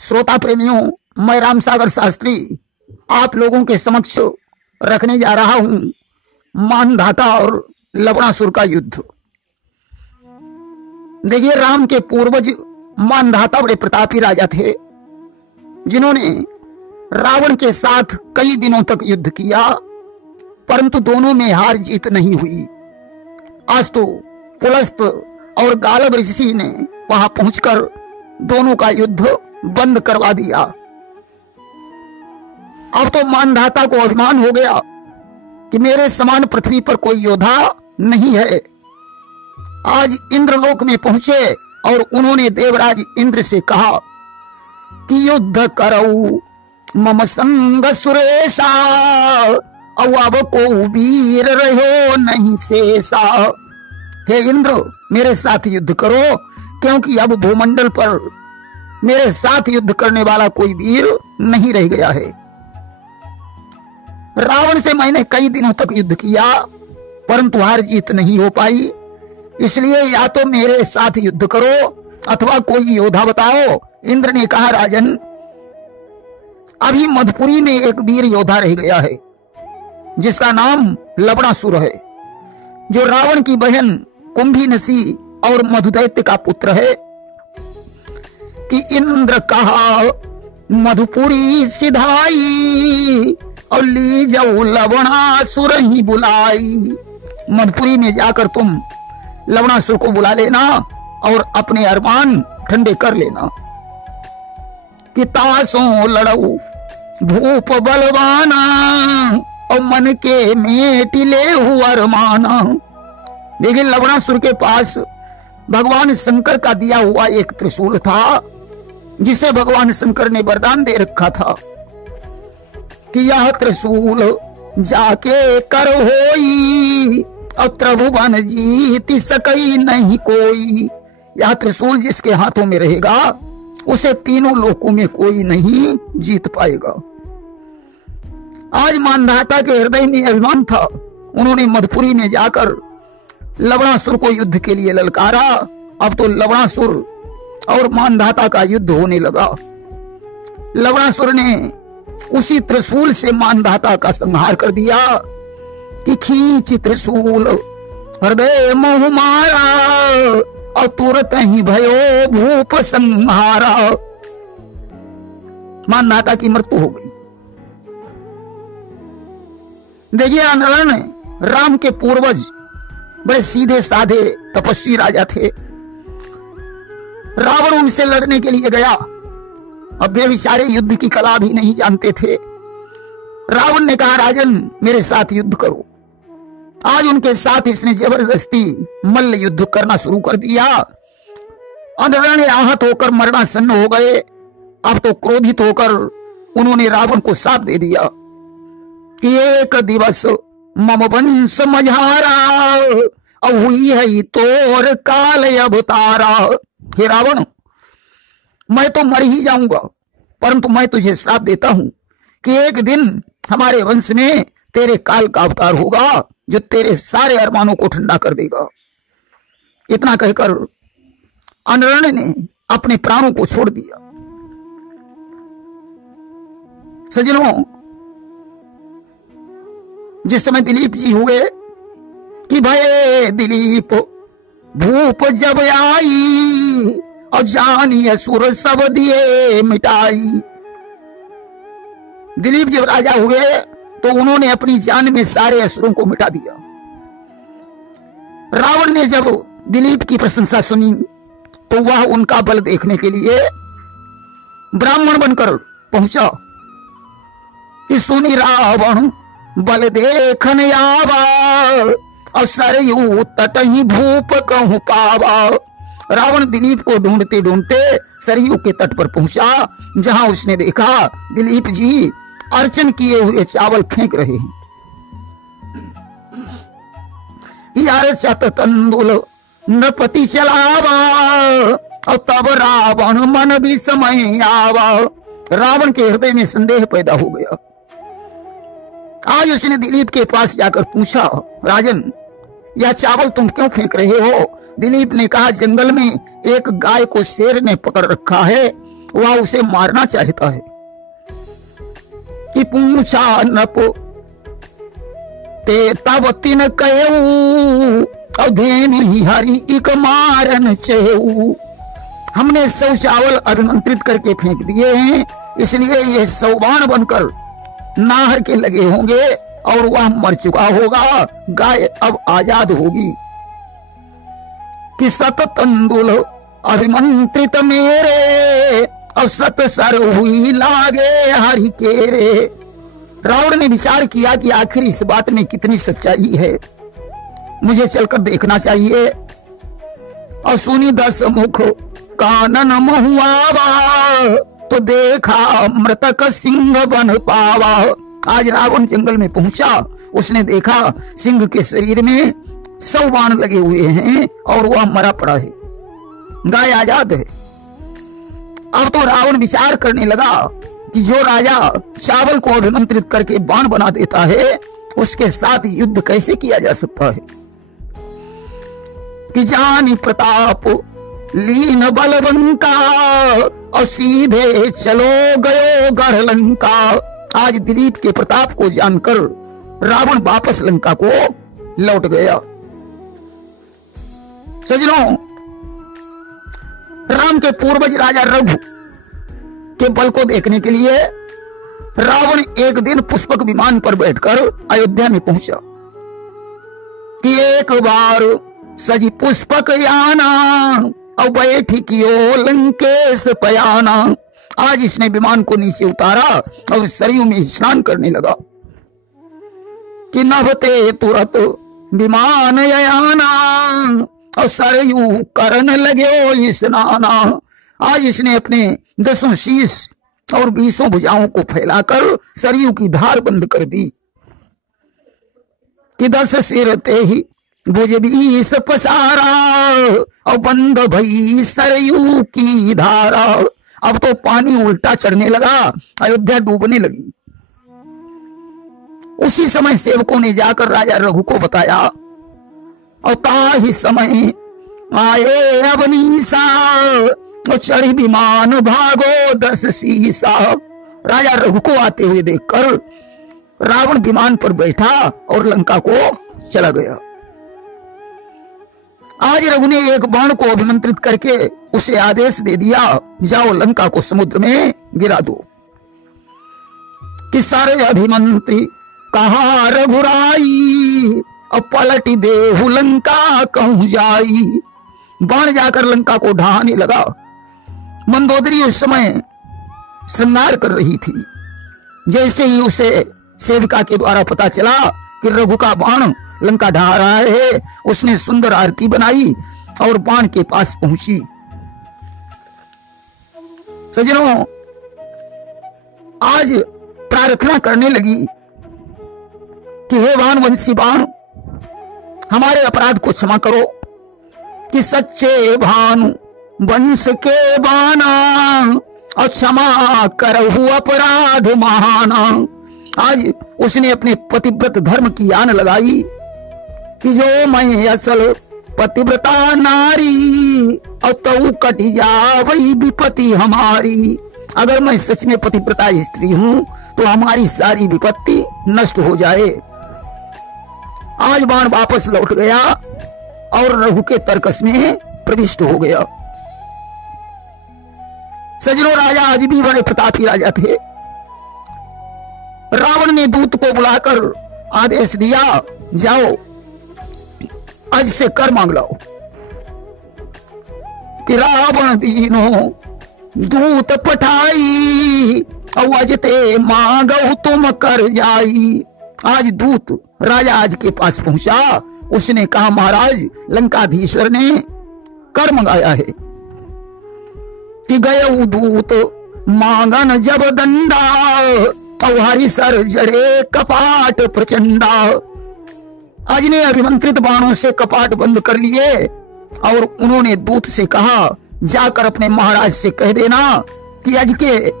श्रोता प्रेमियों, मैं राम सागर शास्त्री आप लोगों के समक्ष रखने जा रहा हूं मानधाता और लवणासुर का युद्ध। देखिए, राम के पूर्वज मानधाता बड़े प्रतापी राजा थे, जिन्होंने रावण के साथ कई दिनों तक युद्ध किया, परंतु दोनों में हार जीत नहीं हुई। आज तो पुलस्त और गालब ऋषि ने वहां पहुंचकर दोनों का युद्ध बंद करवा दिया। अब तो मानधाता को अभिमान हो गया कि मेरे समान पृथ्वी पर कोई योद्धा नहीं है। आज इंद्रलोक में पहुंचे और उन्होंने देवराज इंद्र से कहा कि युद्ध करो मम संग सुरेशा, अब को वीर रहो नहीं शेषा। हे इंद्र, मेरे साथ युद्ध करो, क्योंकि अब भूमंडल पर मेरे साथ युद्ध करने वाला कोई वीर नहीं रह गया है। रावण से मैंने कई दिनों तक युद्ध किया, परंतु हार जीत नहीं हो पाई। इसलिए या तो मेरे साथ युद्ध करो अथवा कोई योद्धा बताओ। इंद्र ने कहा, राजन, अभी मधुपुरी में एक वीर योद्धा रह गया है, जिसका नाम लवणासुर है, जो रावण की बहन कुंभीनसी और मधुदैत्य का पुत्र है। कि इंद्र कहा मधुपुरी सिधाई, और ली जाओ लवणासुर ही बुलाई। मधुपुरी में जाकर तुम लवणासुर को बुला लेना और अपने अरमान ठंडे कर लेना। कि तासों लड़ऊ भूप बलवाना, और मन के मेटिले हुआ अरमाना। देखिए, लवणासुर के पास भगवान शंकर का दिया हुआ एक त्रिशूल था, जिसे भगवान शंकर ने वरदान दे रखा था कि यह त्रिशूल जाके कर होई, और त्रिभुवन जीत सकई नहीं कोई। यह त्रिशूल जिसके हाथों में रहेगा, उसे तीनों लोकों में कोई नहीं जीत पाएगा। आज मानधाता के हृदय में अभिमान था। उन्होंने मधुपुरी में जाकर लवणासुर को युद्ध के लिए ललकारा। अब तो लवणासुर और मानधाता का युद्ध होने लगा। लवणासुर ने उसी त्रिशूल से मानधाता का संहार कर दिया कि खींच त्रिशूल हृदय मोह मारा, और तुरंत ही भयो भूप संहारा। मानधाता की मृत्यु हो गई। देखिए, अनरण राम के पूर्वज बड़े सीधे साधे तपस्वी राजा थे। रावण उनसे लड़ने के लिए गया। अब वे बेचारे युद्ध की कला भी नहीं जानते थे। रावण ने कहा, राजन, मेरे साथ युद्ध करो। आज उनके साथ इसने जबरदस्ती मल्ल युद्ध करना शुरू कर दिया। अनरण आहत होकर मरणासन्न हो गए। अब तो क्रोधित होकर उन्होंने रावण को श्राप दे दिया कि एक दिवस मम वंश मझारा, अब हुई है तोर काल अवतारा। हे रावण, मैं तो मर ही जाऊंगा, परंतु मैं तुझे श्राप देता हूं कि एक दिन हमारे वंश में तेरे काल का अवतार होगा, जो तेरे सारे अरमानों को ठंडा कर देगा। इतना कहकर अनरण ने अपने प्राणों को छोड़ दिया। सज्जनों, जिस समय दिलीप जी हुए कि भय दिलीप भूप जब आई, और जानी असुर सब दिए मिटाई। दिलीप जब राजा हुए तो उन्होंने अपनी जान में सारे असुरों को मिटा दिया। रावण ने जब दिलीप की प्रशंसा सुनी तो वह उनका बल देखने के लिए ब्राह्मण बनकर पहुंचा। कि सुनी रावण बल देखन आवा, और सरयू तट ही भूप कहूं पावा। रावण दिलीप को ढूंढते ढूंढते सरयू के तट पर पहुंचा, जहां उसने देखा दिलीप जी अर्चन किए हुए चावल फेंक रहे हैं। यार चत तंदुल नृपति चलावा, और तब रावण मन भी समय आवा। रावण के हृदय में संदेह पैदा हो गया। आज उसने दिलीप के पास जाकर पूछा, राजन, यह चावल तुम क्यों फेंक रहे हो? दिलीप ने कहा, जंगल में एक गाय को शेर ने पकड़ रखा है, वह उसे मारना चाहता है कि पूछा नप ते तब तिन कहू अधेनु ही हरि इक मारन चेऊ। हमने 100 चावल अभिमंत्रित करके फेंक दिए हैं, इसलिए ये 100 बाण बनकर नाहर के लगे होंगे और वह मर चुका होगा। गाय अब आजाद होगी कि सत तंदुल अभिमंत्रित मेरे और सत सर हुई लागे हरि केरे। रावण ने विचार किया कि आखिर इस बात में कितनी सच्चाई है, मुझे चलकर देखना चाहिए। और सुनी 10 मुख कानन महुआवा तो देखा मृतक सिंह बन पावा। आज रावण जंगल में पहुंचा, उसने देखा सिंह के शरीर में 100 बाण लगे हुए हैं और वह मरा पड़ा है, गाय आजाद है। अब तो रावण विचार करने लगा कि जो राजा चावल को अभिमंत्रित करके बाण बना देता है उसके साथ युद्ध कैसे किया जा सकता है। कि जानी प्रताप लीन बलवंका और सीधे चलो गयो गढ़ लंका। आज दिलीप के प्रताप को जानकर रावण वापस लंका को लौट गया। सजनों, राम के पूर्वज राजा रघु के बल को देखने के लिए रावण एक दिन पुष्पक विमान पर बैठकर अयोध्या में पहुंचा कि एक बार सजी पुष्पक याना और बैठी कियो लंकेश पयाना। आज इसने विमान को नीचे उतारा और सरयू में स्नान करने लगा कि नभते तुरंत विमान याना और सरयू करन लगे स्नाना। आज इसने अपने 10 शीश और 20 भुजाओं को फैलाकर सरयू की धार बंद कर दी कि 10 सिर ते ही भुज 20 पसारा और बंद भई सरयू की धारा। अब तो पानी उल्टा चढ़ने लगा, अयोध्या डूबने लगी। उसी समय सेवकों ने जाकर राजा रघु को बताया और ताही समय आए अवनीसा और चढ़ी विमान भागो 10 शीशा। राजा रघु को आते हुए देखकर रावण विमान पर बैठा और लंका को चला गया। आज रघु ने एक बाण को अभिमंत्रित करके उसे आदेश दे दिया, जाओ लंका को समुद्र में गिरा दो। कि सारे अभिमंत्री कहा रघुराई और पलटी देहु लंका कहूं जाई। बाण जाकर लंका को ढहाने लगा। मंदोदरी उस समय श्रृंगार कर रही थी। जैसे ही उसे सेविका के द्वारा पता चला कि रघु का बाण लंका ढहा रहा है, उसने सुंदर आरती बनाई और बाण के पास पहुंची। सजनों, आज प्रार्थना करने लगी कि हे भानुवंशी बाण, हमारे अपराध को क्षमा करो। कि सच्चे भानु वंश के बाना और क्षमा करहु अपराध महाना। आज उसने अपने पतिव्रत धर्म की आन लगाई कि जो मैं असल पतिव्रता नारी और तऊ कट जावई विपत्ति हमारी। अगर मैं सच में पतिव्रता स्त्री हूं तो हमारी सारी विपत्ति नष्ट हो जाए। आज बाण वापस लौट गया और रघु के तर्कस में प्रविष्ट हो गया। सजनों, राजा आज भी बड़े प्रतापी राजा थे। रावण ने दूत को बुलाकर आदेश दिया, जाओ आज से कर मांग लाओ। कि रावण दीनो दूत पठाई और अजते मांगो तुम कर जाई। आज दूत राजा आज के पास पहुंचा। उसने कहा, महाराज लंकाधीश्वर ने कर मंगाया है। कि गए दूत मांगन जब दंडा और हरि सर जड़े कपाट प्रचंडा। आज ने अभिमंत्रित बाणों से कपाट बंद कर लिए और उन्होंने दूत से कहा, जाकर अपने महाराज से कह देना कि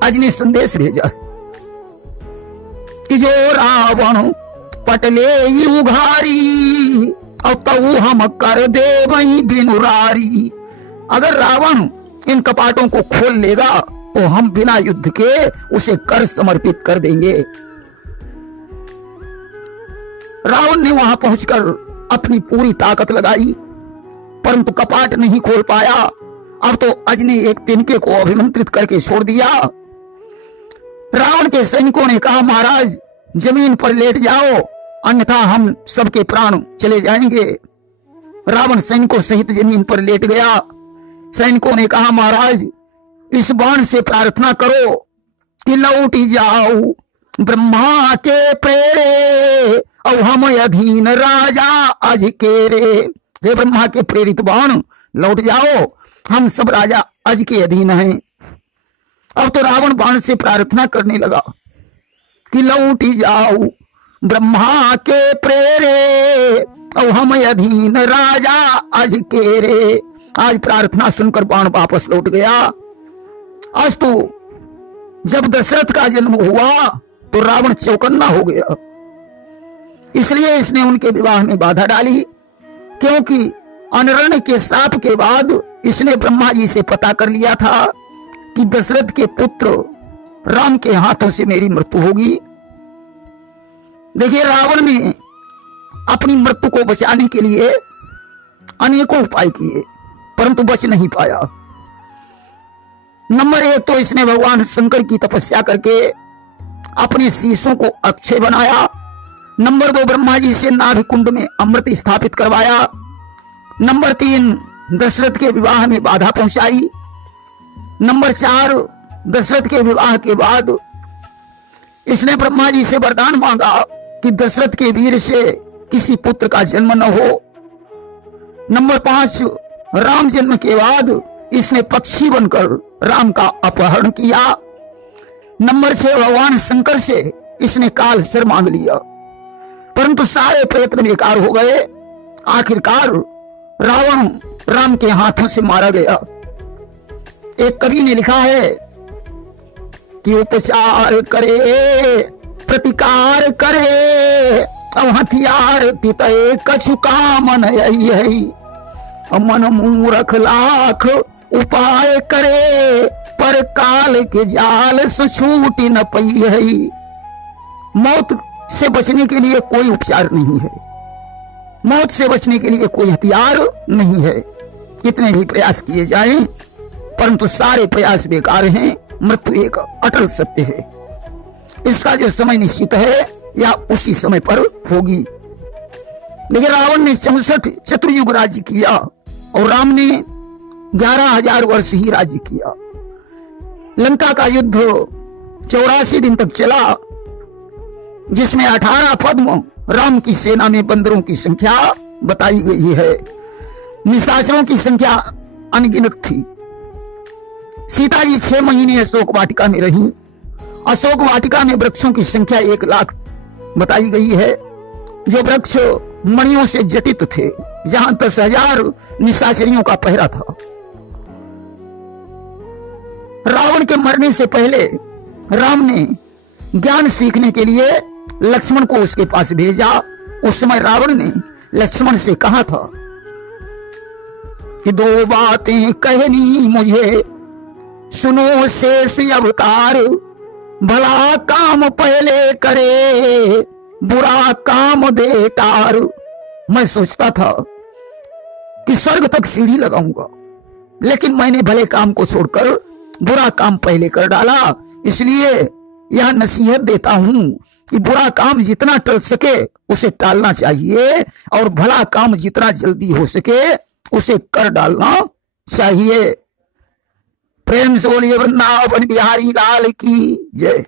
आज ने संदेश भेजा कि जो रावण पटले उघारी और तऊ हम कर दे वही बिनुरारी। अगर रावण इन कपाटों को खोल लेगा तो हम बिना युद्ध के उसे कर समर्पित कर देंगे। रावण ने वहां पहुंचकर अपनी पूरी ताकत लगाई, परंतु कपाट नहीं खोल पाया। अब तो अज ने एक तिनके को अभिमंत्रित करके छोड़ दिया। रावण के सैनिकों ने कहा, महाराज जमीन पर लेट जाओ, अन्यथा हम सबके प्राण चले जाएंगे। रावण सैनिकों सहित जमीन पर लेट गया। सैनिकों ने कहा, महाराज इस बाण से प्रार्थना करो कि लौट जाओ ब्रह्मा के प्रेरे, अब हम अधीन राजा अज के रे। हे ब्रह्मा के प्रेरित बाण, लौट जाओ, हम सब राजा अज के अधीन हैं। अब तो रावण बाण से प्रार्थना करने लगा कि लौट जाओ ब्रह्मा के प्रेरे, अब हम अधीन राजा अज के रे। आज प्रार्थना सुनकर बाण वापस लौट गया। आज तो जब दशरथ का जन्म हुआ तो रावण चौकन्ना हो गया। इसलिए इसने उनके विवाह में बाधा डाली, क्योंकि अनरण के श्राप के बाद इसने ब्रह्मा जी से पता कर लिया था कि दशरथ के पुत्र राम के हाथों से मेरी मृत्यु होगी। देखिए, रावण ने अपनी मृत्यु को बचाने के लिए अनेकों उपाय किए, परंतु बच नहीं पाया। नंबर 1 तो इसने भगवान शंकर की तपस्या करके अपने शीशों को अक्षय बनाया। नंबर 2 ब्रह्मा जी से नाभि कुंड में अमृत स्थापित करवाया। नंबर 3 दशरथ के विवाह में बाधा पहुंचाई। नंबर 4 दशरथ के विवाह के बाद इसने ब्रह्मा जी से वरदान मांगा कि दशरथ के वीर से किसी पुत्र का जन्म न हो। नंबर 5 राम जन्म के बाद इसने पक्षी बनकर राम का अपहरण किया। नंबर 6 भगवान शंकर से इसने काल सर मांग लिया, परंतु सारे प्रयत्न बेकार हो गए। आखिरकार रावण राम के हाथों से मारा गया। एक कवि ने लिखा है कि उपचार करे प्रतिकार करे, अब हथियार तितय कछु कामन यही, मन मूरख लाख उपाय करे, पर काल के जाल से छूट न पई है। मौत से बचने के लिए कोई उपचार नहीं है, मौत से बचने के लिए कोई हथियार नहीं है। कितने भी प्रयास किए जाएं, परंतु सारे प्रयास बेकार हैं। मृत्यु एक अटल सत्य है, इसका जो समय निश्चित है या उसी समय पर होगी। देखिए, रावण ने 64 चतुर्युग राज्य किया और राम ने 11,000 वर्ष ही राज्य किया। लंका का युद्ध 84 दिन तक चला, जिसमें 18 पद्म राम की सेना में बंदरों की संख्या बताई गई है। निशाचरों की संख्या अनगिनत थी। सीता जी 6 महीने अशोक वाटिका में रही। अशोक वाटिका में वृक्षों की संख्या 1 लाख बताई गई है, जो वृक्ष मणियों से जटित थे, जहां 10,000 निशाचरियों का पहरा था। रावण के मरने से पहले राम ने ज्ञान सीखने के लिए लक्ष्मण को उसके पास भेजा। उस समय रावण ने लक्ष्मण से कहा था कि 2 बातें कहनी मुझे, सुनो शेष अवतार, भला काम पहले करे, बुरा काम दे टार। मैं सोचता था कि स्वर्ग तक सीढ़ी लगाऊंगा, लेकिन मैंने भले काम को छोड़कर बुरा काम पहले कर डाला। इसलिए यह नसीहत देता हूं कि बुरा काम जितना टल सके उसे टालना चाहिए, और भला काम जितना जल्दी हो सके उसे कर डालना चाहिए। प्रेम से बोलिए वृंदावन बिहारी लाल की जय।